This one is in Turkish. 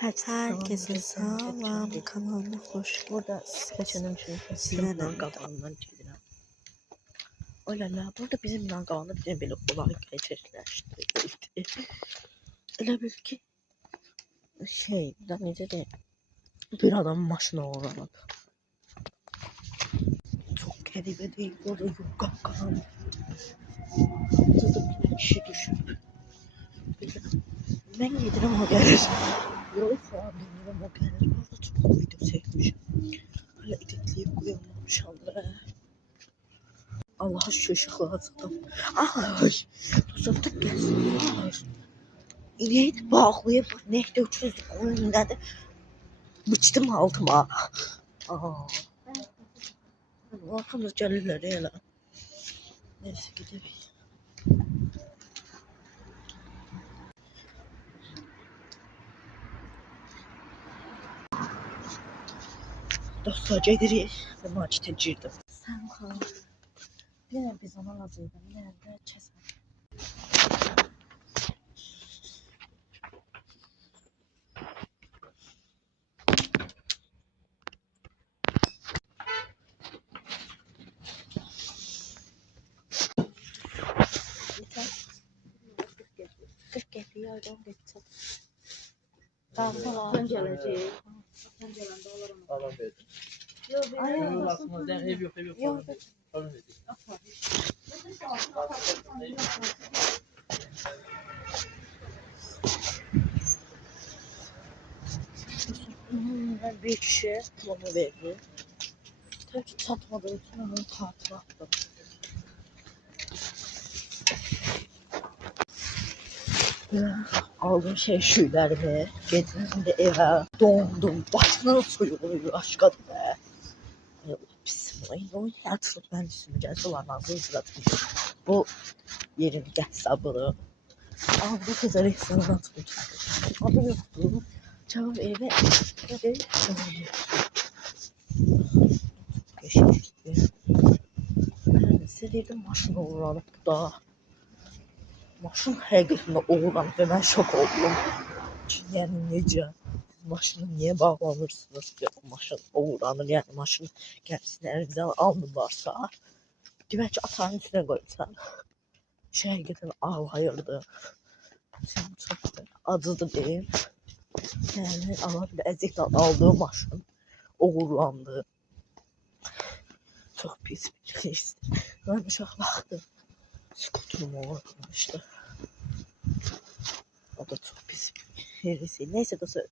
Herkese salam, kanalıma hoş. Burada seçenim çünkü Sizə nə qabağından gedirəm. Olala, burada bizim qabağında bir belə olay gerçəkləşdirildi. Elə bil ki, necə deyim, bir adam maşına uğranıb. Çok qəribə değil, burada yok qapqaran. Burada bir kişi düşüb. Ben gedirəm, o gəlir. Yolu falan bilmirəm, o gəlir. Burada çok video çəkmişim. Hala editleyip koyamamışam da. Allah'a şükür ışıqları açdım. Ay, dostum gəlsin. İnəydi bağlayıb, neydi uçuzdu, onun önündə bıçdım altıma. Arkamda gəlirlər elə. Neyse gidelim. Dostlar gedirik və marketə girdim. Sən xal. Bir dənə biz ona lazımdır. Bir dənə də kəsən. Kırk qəpiyə aydan geçsin. Sen Gələcək. Sən gələndə alaram. Adam verdim. Yox, Yok aslında ev yok. Yok. Adam verdim. Bir kişi bunu verdi. Tabii ki satmadığı için onun kartını attım. Aldım şeylerimi, getirdim de eve, dondum, batının suyunu aşkadı be. Allah bismillah, her türlü ben üstüme gelse olan ağzını sıratım. Bu yerin hesabını. Bu kızar hesabını atmış. Adı yoktu. Çabuk eve geri geçti. Ben sevdim maşına uğranıp da. Maşın həqiqətində uğranıb və mən şok oldum. Yəni necə? Maşını niyə bağlanırsınız ki? Maşın uğranır, yəni maşın gəlsin əlinizdən almırlarsa. Demək ki, atanın üstünə qoyursan. Həqiqətən ağlayırdı. Sən çox acıdı deyim. Yəni Allah bilir, əzəklə aldığı maşın uğurlandı. Çox pis bir şeydir. Mən uşaq baxdım. Skuturum uğurlanmışdı. O da çok pis birisi. Neyse dostlar,